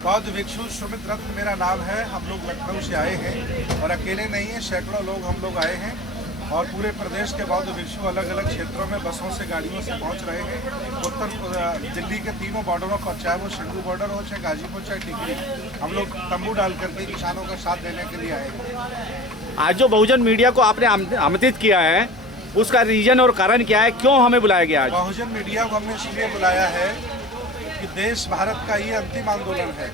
बौद्ध भिक्षु सुमित रत्न मेरा नाम है। हम लोग लखनऊ से आए हैं और अकेले नहीं हैं, सैकड़ों लोग हम लोग आए हैं और पूरे प्रदेश के बौद्ध भिक्षु अलग अलग क्षेत्रों में बसों से गाड़ियों से पहुंच रहे हैं। उत्तर दिल्ली के तीनों बॉर्डरों पर, चाहे वो सिंधु बॉर्डर हो, चाहे गाजीपुर, चाहे टिकरी, हम लोग तंबू डाल करके किसानों का साथ देने के लिए आए हैं। आज जो बहुजन मीडिया को आपने आमंत्रित किया है, उसका रीजन और कारण क्या है, क्यों हमें बुलाया गया? आज बहुजन मीडिया को हमने इसलिए बुलाया है कि देश भारत का ये अंतिम आंदोलन है।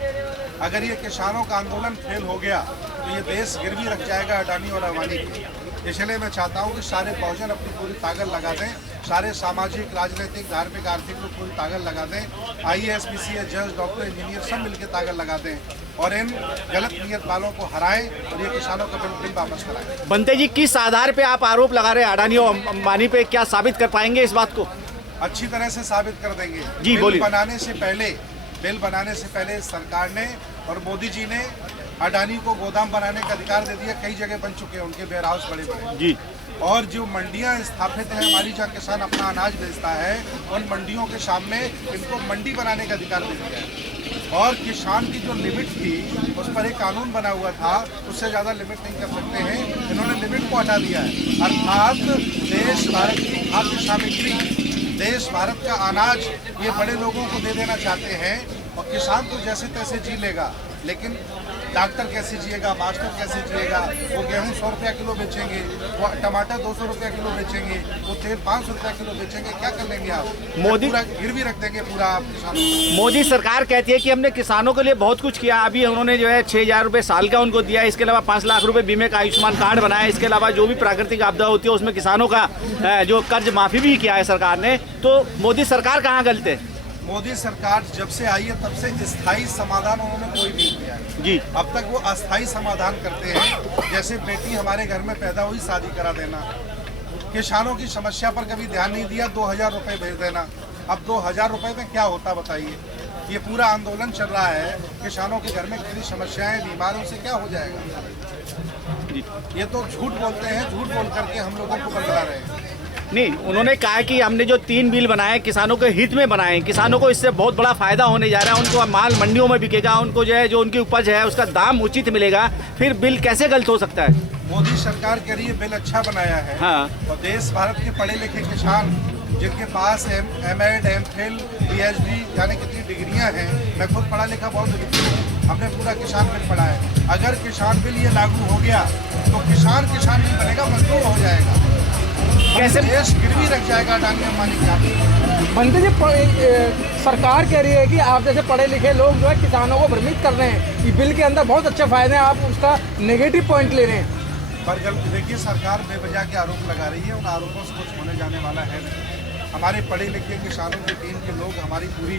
अगर ये किसानों का आंदोलन फेल हो गया तो ये देश गिरवी रख जाएगा अडानी और अंबानी की। इसलिए मैं चाहता हूँ कि सारे बहुजन अपनी पूरी ताकत लगा दें, सारे सामाजिक, राजनीतिक, धार्मिक, आर्थिक लोग पूरी ताकत लगा दें। IAS, PCS, जज, डॉक्टर, इंजीनियर सब मिलकर ताकत लगा दें और इन गलत नियत वालों को हराएं और ये किसानों का बिल वापस कराएं। बनते जी, किस आधार पे आप आरोप लगा रहे हैं अडानी और अंबानी पे? क्या साबित कर पाएंगे इस बात को? अच्छी तरह से साबित कर देंगे। जी बोलिए। बिल बनाने से पहले सरकार ने और मोदी जी ने अडानी को गोदाम बनाने का अधिकार दे दिया। कई जगह बन चुके हैं उनके वेयर हाउस बड़े बड़े जी। और जो मंडियां स्थापित हैं हमारी, जहाँ किसान अपना अनाज बेचता है, उन मंडियों के सामने इनको मंडी बनाने का अधिकार दे दिया है। और किसान की जो लिमिट थी उस पर एक कानून बना हुआ था, उससे ज़्यादा लिमिट नहीं कर सकते हैं। इन्होंने लिमिट को हटा दिया है। अर्थात देश भारत की खाद्य सामग्री, देश भारत का अनाज ये बड़े लोगों को दे देना चाहते हैं और किसान तो जैसे तैसे जी लेगा, लेकिन डॉक्टर कैसे जिएगा, मास्टर कैसे जिएगा? वो गेहूं 100 रुपया किलो बेचेंगे, वो टमाटर 200 रुपया किलो बेचेंगे, वो तेल 500 रुपया किलो बेचेंगे। क्या कर लेंगे आप? मोदी पूरा गिरवी रख देंगे पूरा आप किसानों को। मोदी सरकार कहती है कि हमने किसानों के लिए बहुत कुछ किया। अभी उन्होंने जो है 6,000 रुपये साल का उनको दिया। इसके अलावा 5 लाख रुपए बीमे का आयुष्मान कार्ड बनाया। इसके अलावा जो भी प्राकृतिक आपदा होती है उसमें किसानों का जो कर्ज माफी भी किया है सरकार ने। तो मोदी सरकार कहाँ गलत है? मोदी सरकार जब से आई है तब से स्थायी समाधान उन्होंने कोई नहीं किया है जी। अब तक वो अस्थायी समाधान करते हैं। जैसे बेटी हमारे घर में पैदा हुई, शादी करा देना। किसानों की समस्या पर कभी ध्यान नहीं दिया। 2,000 रुपये भेज देना। अब 2,000 रुपये में क्या होता बताइए? ये पूरा आंदोलन चल रहा है, किसानों के घर में कितनी समस्याएं, बीमारों से क्या हो जाएगा? ये तो झूठ बोलते हैं, झूठ बोल करके हम लोगों को बदला रहे हैं। नहीं, उन्होंने कहा कि हमने जो 3 बिल बनाए किसानों के हित में बनाए, किसानों को इससे बहुत बड़ा फायदा होने जा रहा है। उनको माल मंडियों में बिकेगा, उनको जो है जो उनकी उपज है उसका दाम उचित मिलेगा। फिर बिल कैसे गलत हो सकता है? मोदी सरकार के लिए बिल अच्छा बनाया है। हाँ। और देश भारत के पढ़े लिखे किसान जिनके पास M.Ed, M.Phil, PhD यानी कितनी डिग्रियां हैं, मैं खुद पढ़ा लिखा बहुत लिखा हूँ, हमने पूरा किसान बिल पढ़ा है। अगर किसान बिल ये लागू हो गया तो किसान नहीं बनेगा, मजदूर हो जाएगा। कैसे देश गिरवी रख जाएगा अडानी अंबानी के। बनते जी, सरकार कह रही है कि आप जैसे पढ़े लिखे लोग जो है किसानों को भ्रमित कर रहे हैं कि बिल के अंदर बहुत अच्छे फायदे हैं, आप उसका नेगेटिव पॉइंट ले रहे हैं। पर देखिए, सरकार बेवजह के आरोप लगा रही है, उन आरोपों से कुछ होने जाने वाला है नहीं। हमारे पढ़े लिखे किसानों की टीम के लोग, हमारी पूरी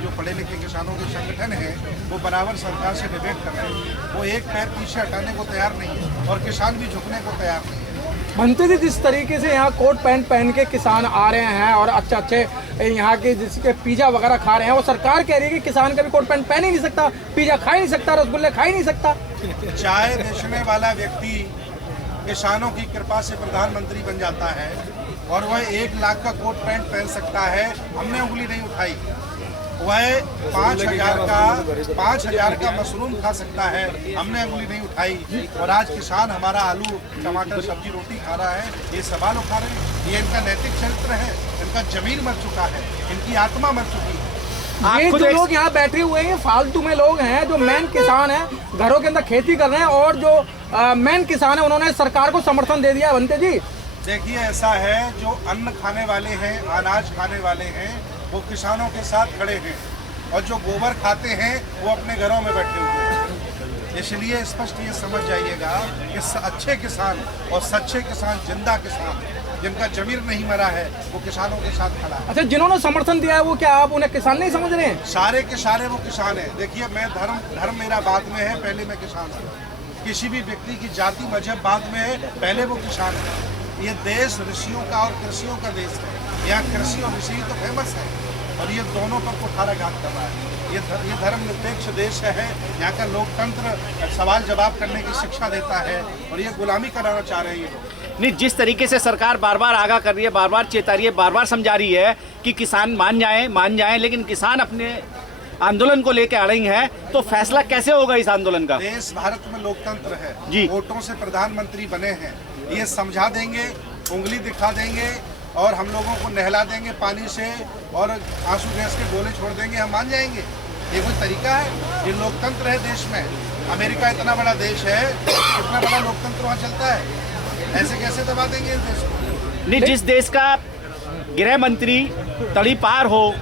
जो पढ़े लिखे किसानों के संगठन हैं, वो बराबर सरकार से डिबेट कर रहे हैं। वो एक पैर पीछे हटाने को तैयार नहीं है और किसान भी झुकने को तैयार नहीं है। बनते जी, जिस तरीके से यहाँ कोट पैंट पहन के किसान आ रहे हैं और अच्छे यहाँ के जिसके पिज़्ज़ा वगैरह खा रहे हैं, वो सरकार कह रही है कि किसान कभी कोट पैंट पहन ही नहीं सकता, पिज़्ज़ा खा ही नहीं सकता, रसगुल्ले खा ही नहीं सकता। चाय बेचने वाला व्यक्ति किसानों की कृपा से प्रधानमंत्री बन जाता है और वह 1 लाख का कोट पैंट पहन सकता है। हमने उंगली नहीं उठाई। वह 5,000 का मशरूम खा सकता है, हमने उंगली नहीं उठाई। और आज किसान हमारा आलू, टमाटर, सब्जी, रोटी खा रहा है, ये सवाल उठा रहे हैं। ये इनका नैतिक चरित्र है, इनका जमीन मर चुका है, इनकी आत्मा मर चुकी है। ये जो लोग यहाँ बैठे हुए हैं फालतू में लोग हैं, जो मेन किसान हैं, घरों के अंदर खेती कर रहे हैं, और जो मेन किसान है उन्होंने सरकार को समर्थन दे दिया। बनते जी, देखिए, ऐसा है, जो अन्न खाने वाले हैं, अनाज खाने वाले हैं, वो किसानों के साथ खड़े हैं, और जो गोबर खाते हैं वो अपने घरों में बैठे हुए हैं। इसलिए स्पष्ट ये समझ जाइएगा कि अच्छे किसान और सच्चे किसान, जिंदा किसान, जिनका जमीर नहीं मरा है, वो किसानों के साथ खड़ा है। अच्छा, जिन्होंने समर्थन दिया है वो क्या आप उन्हें किसान नहीं समझ रहे हैं? सारे के सारे वो किसान हैं। देखिए, मैं धर्म मेरा बाद में है, पहले मैं किसान हूँ। किसी भी व्यक्ति की जाति मजहब बाद में है, पहले वो किसान है। ये देश ऋषियों का और कृषियों का देश है। यहाँ कृषि और ऋषि तो फेमस है और ये दोनों पर कुठाराघात कर रहा है। ये धर्मनिरपेक्ष देश है। यहाँ का लोकतंत्र सवाल जवाब करने की शिक्षा देता है और ये गुलामी कराना चाह रहे हैं ये लोग। नहीं, जिस तरीके से सरकार बार बार आगाह कर रही है, बार बार चेता रही है, बार बार समझा रही है कि किसान मान जाएं, लेकिन किसान अपने आंदोलन को लेकर अड़ेंगे हैं, तो फैसला कैसे होगा इस आंदोलन का? देश भारत में लोकतंत्र है जी। वोटों से प्रधानमंत्री बने हैं, ये समझा देंगे, उंगली दिखा देंगे और हम लोगों को नहला देंगे पानी से और आंसू गैस के गोले छोड़ देंगे, हम मान जाएंगे? ये कोई तरीका है? ये लोकतंत्र है देश में। अमेरिका इतना बड़ा देश है, इतना बड़ा लोकतंत्र वहाँ चलता है, ऐसे कैसे दबा देंगे इस देश को? नहीं, जिस देश का गृह मंत्री तड़ीपार हो,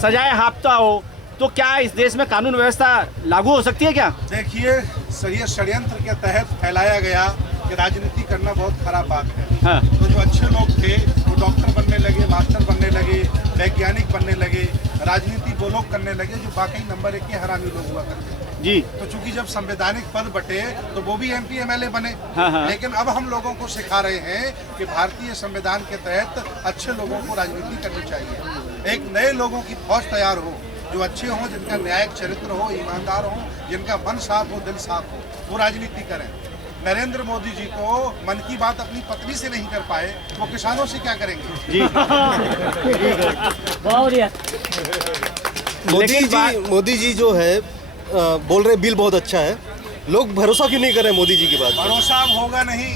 सजाए हाफ्ता हो, तो क्या इस देश में कानून व्यवस्था लागू हो सकती है क्या? देखिए, ये षड्यंत्र के तहत फैलाया गया कि राजनीति करना बहुत खराब बात है। हाँ। तो जो अच्छे लोग थे वो डॉक्टर बनने लगे, मास्टर बनने लगे, वैज्ञानिक बनने लगे, राजनीति वो लोग करने लगे जो वाकई नंबर 1 के हरामी लोग हुआ करते थे। जी। तो चूंकि जब संवैधानिक पद बटे तो वो भी MP MLA बने। हाँ, हाँ। लेकिन अब हम लोगों को सिखा रहे हैं कि भारतीय संविधान के तहत अच्छे लोगों को राजनीति करनी चाहिए। एक नए लोगों की फौज तैयार हो जो अच्छे हों, जिनका न्यायिक चरित्र हो, ईमानदार हो, जिनका मन साफ हो, दिल साफ हो, वो राजनीति करें। नरेंद्र मोदी जी तो मन की बात अपनी पत्नी से नहीं कर पाए, वो किसानों से क्या करेंगे? जी। मोदी जी जो है बोल रहे बिल बहुत अच्छा है, लोग भरोसा क्यों नहीं कर रहे मोदी जी की बात? भरोसा अब होगा नहीं।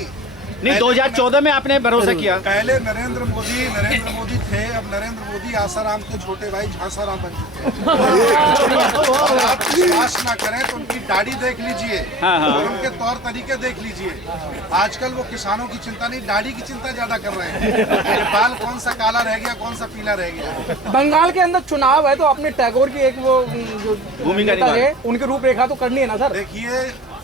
2014 में आपने भरोसा किया। पहले नरेंद्र मोदी थे, अब नरेंद्र मोदी आसाराम के छोटे भाई झांसाराम बन चुके हैं। और आप विश्वास ना करें तो उनकी दाढ़ी देख लीजिए और उनके तौर तरीके देख लीजिए। आजकल वो किसानों की चिंता नहीं, दाढ़ी की चिंता ज्यादा कर रहे हैं कि बाल कौन सा काला रह गया, कौन सा पीला रह गया। बंगाल के अंदर चुनाव है तो अपने टैगोर की एक वो जो भूमिका नेता है, उनकी रूपरेखा तो करनी है ना सर। देखिए,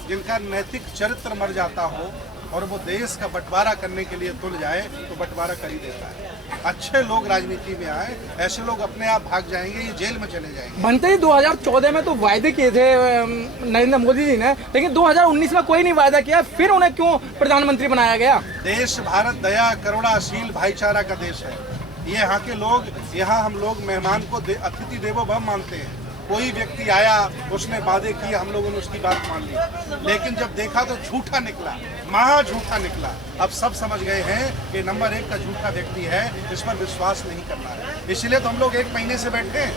जिनका नैतिक चरित्र मर जाता हो और वो देश का बंटवारा करने के लिए तुल जाए तो बंटवारा कर ही देता है। अच्छे लोग राजनीति में आए, ऐसे लोग अपने आप भाग जाएंगे, ये जेल में चले जाएंगे। बनते ही 2014 में तो वायदे किए थे नरेंद्र मोदी जी ने, लेकिन 2019 में कोई नहीं वायदा किया, फिर उन्हें क्यों प्रधानमंत्री बनाया गया? देश भारत दया, करुणाशील, भाईचारा का देश है। ये यहाँ के लोग, यहाँ हम लोग मेहमान को अतिथि देवो भव मानते हैं। कोई व्यक्ति आया, उसने वादे किए, हम लोगों ने उसकी बात मान ली, लेकिन जब देखा तो झूठा निकला, महा झूठा निकला। अब सब समझ गए हैं कि नंबर 1 का झूठा व्यक्ति है, इस पर विश्वास नहीं करना है। इसलिए तो हम लोग 1 महीने से बैठे हैं।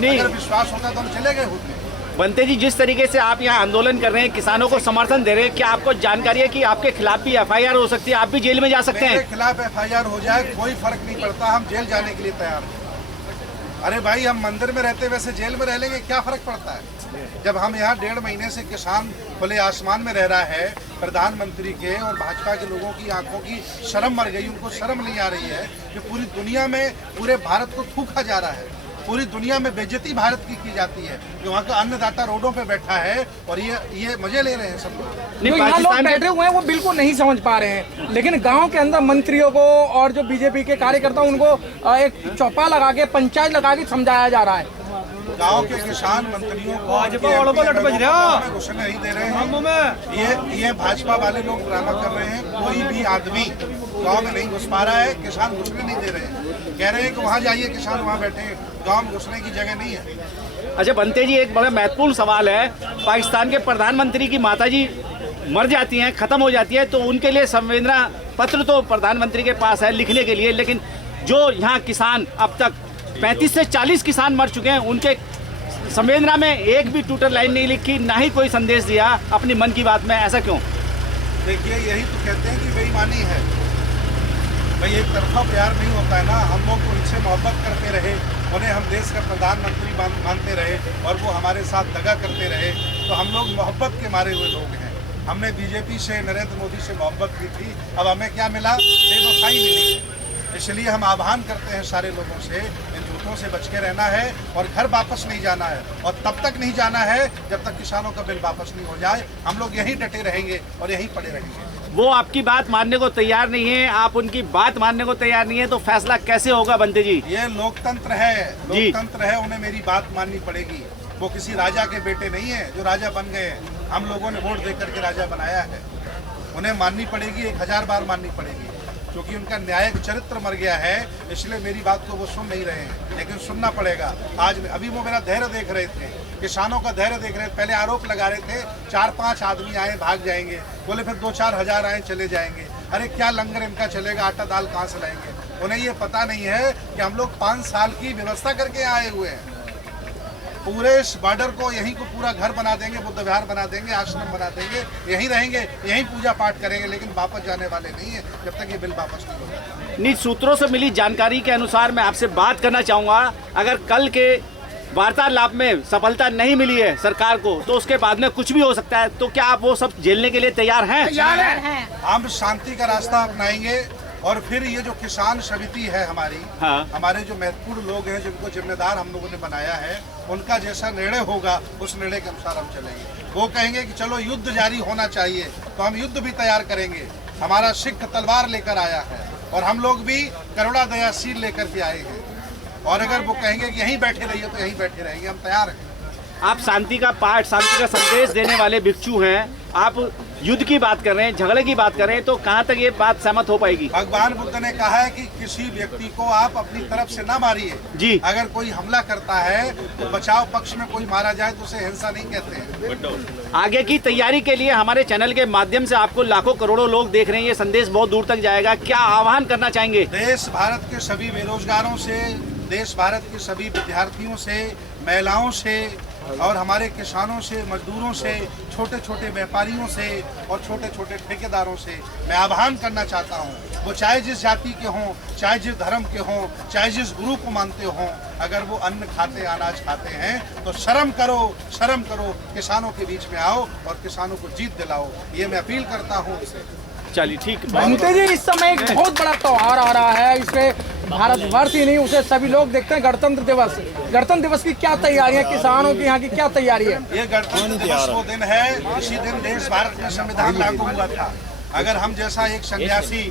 नहीं। अगर विश्वास होता तो हम चले गए होते। बनते जी, जिस तरीके से आप यहाँ आंदोलन कर रहे हैं, किसानों को समर्थन दे रहे हैं, क्या आपको जानकारी है कि आपके खिलाफ भी FIR हो सकती है, आप भी जेल में जा सकते मेरे हैं? खिलाफ FIR हो जाए कोई फर्क नहीं पड़ता, हम जेल जाने के लिए तैयार हैं। अरे भाई, हम मंदिर में रहते वैसे जेल में रह लेंगे, क्या फर्क पड़ता है? जब हम यहाँ 1.5 महीने से किसान खुले आसमान में रह रहा है, प्रधानमंत्री के और भाजपा के लोगों की आंखों की शर्म मर गई, उनको शर्म नहीं आ रही है कि पूरी दुनिया में पूरे भारत को थूका जा रहा है, पूरी दुनिया में बेइज्जती भारत की जाती है कि वहाँ का अन्नदाता रोडों पे बैठा है और ये मजे ले रहे हैं सब लोग। जो यहाँ लोग बैठे हुए हैं वो बिल्कुल नहीं समझ पा रहे हैं, लेकिन गांव के अंदर मंत्रियों को और जो बीजेपी के कार्यकर्ता उनको एक चौपा लगा के, पंचायत लगा के समझाया जा रहा है। गांव के किसान मंत्रियों को घुसने नहीं दे रहे हैं। ये भाजपा वाले लोग ड्रामा कर रहे हैं। कोई भी आदमी गांव में नहीं घुस पा रहा है, किसान घुसने नहीं दे रहे हैं। कह रहे हैं कि वहाँ जाइए, किसान वहाँ बैठे हैं, गांव में घुसने की जगह नहीं है। अच्छा बनते जी, एक बड़ा महत्वपूर्ण सवाल है, पाकिस्तान के प्रधानमंत्री की माताजी मर जाती हैं, खत्म हो जाती है, तो उनके लिए संवेदना पत्र तो प्रधानमंत्री के पास है लिखने के लिए, लेकिन जो यहाँ किसान अब तक 35 से 40 किसान मर चुके हैं, उनके संवेदना में एक भी ट्विटर लाइन नहीं लिखी, ना ही कोई संदेश दिया अपनी मन की बात में, ऐसा क्यों? देखिए, यही तो कहते हैं कि बेईमानी है भाई, एक तरफा प्यार नहीं होता है ना। हम लोग उनसे मोहब्बत करते रहे, उन्हें हम देश का प्रधानमंत्री मानते रहे और वो हमारे साथ दगा करते रहे, तो हम लोग मोहब्बत के मारे हुए लोग हैं। हमने बीजेपी से, नरेंद्र मोदी से मोहब्बत की थी, अब हमें क्या मिला? बेवफाई मिली। इसलिए हम आह्वान करते हैं सारे लोगों से, इन झूठों से बच के रहना है और घर वापस नहीं जाना है, और तब तक नहीं जाना है जब तक किसानों का बिल वापस नहीं हो जाए। हम लोग यहीं डटे रहेंगे और यहीं पड़े रहेंगे। वो आपकी बात मानने को तैयार नहीं है, आप उनकी बात मानने को तैयार नहीं है, तो फैसला कैसे होगा बनते जी? ये लोकतंत्र है, लोकतंत्र है, उन्हें मेरी बात माननी पड़ेगी। वो किसी राजा के बेटे नहीं है जो राजा बन गए हैं। हम लोगों ने वोट देकर के राजा बनाया है, उन्हें माननी पड़ेगी, 1000 बार माननी पड़ेगी, क्योंकि उनका न्यायिक चरित्र मर गया है। इसलिए मेरी बात को वो सुन नहीं रहे हैं, लेकिन सुनना पड़ेगा। आज अभी वो मेरा धैर्य देख रहे थे, किसानों का धैर्य देख रहे थे। पहले आरोप लगा रहे थे 4-5 आदमी आए भाग जाएंगे, बोले फिर 2-4 हजार आए चले जाएंगे। अरे क्या लंगर इनका चलेगा, आटा दाल कहाँ से लाएंगे? उन्हें ये पता नहीं है कि हम लोग 5 साल की व्यवस्था करके आए हुए हैं। पूरे इस बॉर्डर को यहीं को पूरा घर बना देंगे, बुद्ध विहार बना देंगे, आश्रम बना देंगे, यहीं रहेंगे, यहीं पूजा पाठ करेंगे, लेकिन वापस जाने वाले नहीं है जब तक ये बिल वापस नहीं हो जाता। निज सूत्रों से मिली जानकारी के अनुसार मैं आपसे बात करना चाहूँगा, अगर कल के वार्तालाप में सफलता नहीं मिली है सरकार को तो उसके बाद में कुछ भी हो सकता है, तो क्या आप वो सब झेलने के लिए तैयार हैं? हम शांति का रास्ता अपनाएंगे और फिर ये जो किसान समिति है हमारी, हाँ। हमारे जो महत्वपूर्ण लोग हैं जिनको जिम्मेदार हम लोगों ने बनाया है, उनका जैसा निर्णय होगा उस निर्णय के अनुसार हम चलेंगे। वो कहेंगे कि चलो युद्ध जारी होना चाहिए तो हम युद्ध भी तैयार करेंगे। हमारा सिख तलवार लेकर आया है और हम लोग भी करुणा दया शील लेकर के आए हैं, और अगर वो कहेंगे कि यहीं बैठे रहिए तो यहीं बैठे रहेंगे, हम तैयार हैं। आप शांति का पाठ, शांति का संदेश देने वाले भिक्षु हैं, आप युद्ध की बात कर रहे हैं, झगड़े की बात कर रहे हैं, तो कहाँ तक ये बात सहमत हो पाएगी? भगवान बुद्ध ने कहा है कि किसी व्यक्ति को आप अपनी तरफ से ना मारिए जी। अगर कोई हमला करता है तो बचाव पक्ष में कोई मारा जाए तो उसे हिंसा नहीं कहते हैं। आगे की तैयारी के लिए हमारे चैनल के माध्यम से आपको लाखों करोड़ों लोग देख रहे हैं, ये संदेश बहुत दूर तक जाएगा, क्या आह्वान करना चाहेंगे? देश भारत के सभी बेरोजगारों से, देश भारत के सभी विद्यार्थियों से, महिलाओं से और हमारे किसानों से, मजदूरों से, छोटे छोटे व्यापारियों से और छोटे छोटे ठेकेदारों से मैं आह्वान करना चाहता हूँ, वो चाहे जिस जाति के हों, चाहे जिस धर्म के हों, चाहे जिस गुरु को मानते हों, अगर वो अन्न खाते, अनाज खाते हैं तो शर्म करो, किसानों के बीच में आओ और किसानों को जीत दिलाओ, ये मैं अपील करता हूँ उनसे। चलिए ठीक है। ममता जी, इस समय एक बहुत बड़ा त्योहार आ रहा है, इसमें भारतवर्ष ही नहीं उसे सभी लोग देखते हैं, गणतंत्र दिवस की क्या तैयारी है, किसानों की यहाँ की क्या तैयारी है? ये गणतंत्र दिवस वो दिन है, इसी दिन देश भारत में संविधान लागू हुआ था। अगर हम जैसा एक सन्यासी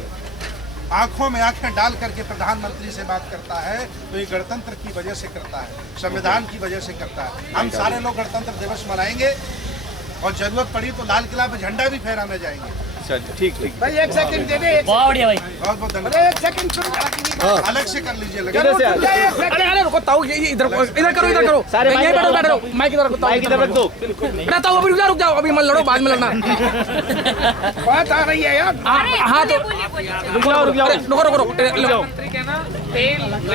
आंखों में आंखें डाल करके प्रधानमंत्री से बात करता है तो ये गणतंत्र की वजह से करता है, संविधान की वजह से करता है। हम सारे लोग गणतंत्र दिवस मनाएंगे और जरूरत पड़ी तो लाल किला पे झंडा भी फहराने जाएंगे। ठीक भाई एक सेकंड दे दे, बहुत बढ़िया भाई। बहुत बहुत धन्यवाद। एक सेकंड सुन, अलग से कर लीजिए, किधर से अरे रुको ताऊ, ये इधर करो, सारे यहीं बैठ रहो, माइक इधर रखो, माइक इधर रख दो। ना ताऊ अभी रुक जाओ, अभी मत लड़ो, बाद में लड़ना। बात आ रही है यार। हाँ तो रुक जाओ रुको